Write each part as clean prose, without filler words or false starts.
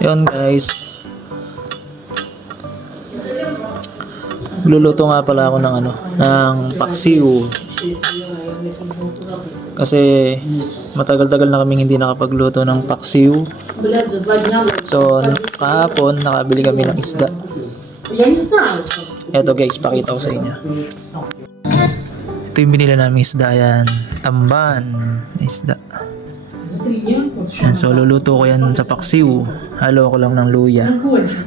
Yun guys. Luluto nga pala ako ng ng paksiw. Kasi matagal-tagal na kaming hindi nakapagluto ng paksiw. So, kahapon nakabili kami ng isda. Eto guys, pakita ko sa inyo. Ito yung binili namin isda yan. Tamban. Isda. Yan, so luluto ko yan sa paksiw. Halo ko lang ng luya.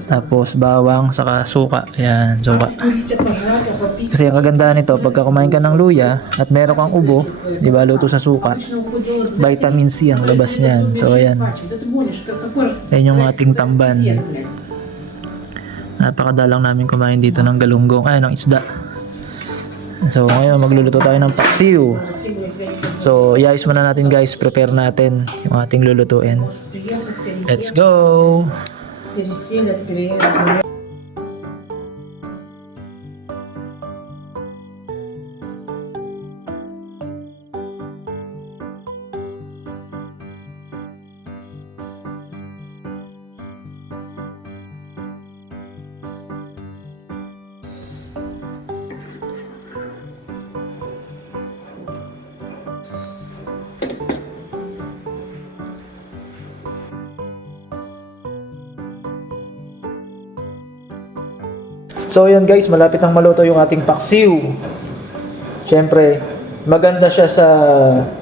Tapos bawang saka suka. Yan, suka. Kasi ang kagandahan nito, pagka kumain ka ng luya at meron kang ubo, di ba, luto sa suka, vitamin C ang labas niyan. So ayan. Yan yung ating tamban. Napakadalang namin kumain dito ng galunggong, ng isda. So ngayon magluluto tayo ng paksiw. So iayos muna natin guys, prepare natin yung ating lulutuin. Let's go! So yun guys, malapit nang maluto yung ating paksiw. Siyempre, maganda siya sa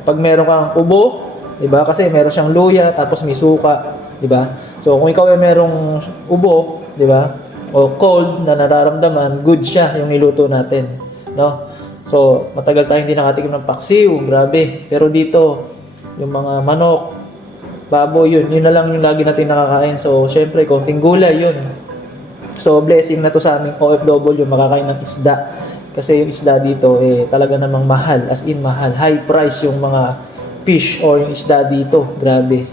pag meron kang ubo, 'di ba? Kasi meron siyang luya tapos may suka, 'di ba? So kung ikaw ay merong ubo, 'di ba? O cold na nararamdaman, good siya yung niluto natin, no? So matagal tayong hindi nakatikim ng paksiw, grabe. Pero dito, yung mga manok, baboy, yun na lang yung lagi natin nakakain. So siyempre, konting gulay yun. So blessing na to sa aming OFW makakain ng isda. Kasi yung isda dito talaga namang mahal, as in mahal. High price yung mga fish or yung isda dito. Grabe.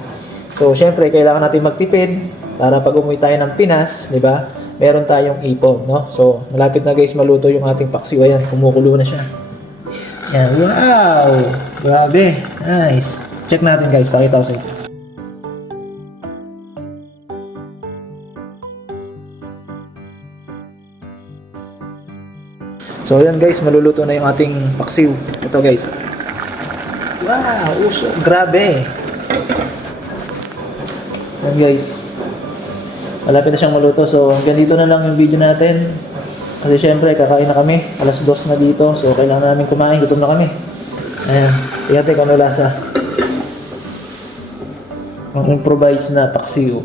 So syempre kailangan natin magtipid para pag umuwi tayo ng Pinas, 'di ba? Meron tayong ipon, no? So malapit na guys maluto yung ating paksiw. Ayan, kumukulo na siya. Yan, wow! Grabe. Nice. Check natin guys, pakita ko sa inyo. So yan guys, maluluto na yung ating paksiw. Ito guys. Wow, uso. Grabe. Yan guys. Malapit na siyang maluto. So hanggang dito na lang yung video natin. Kasi syempre kakain na kami. Alas 2 na dito. So kailangan namin kumain. Gutom na kami. Ayan. Tingnan kung ano lasa. Ang improvise na paksiw.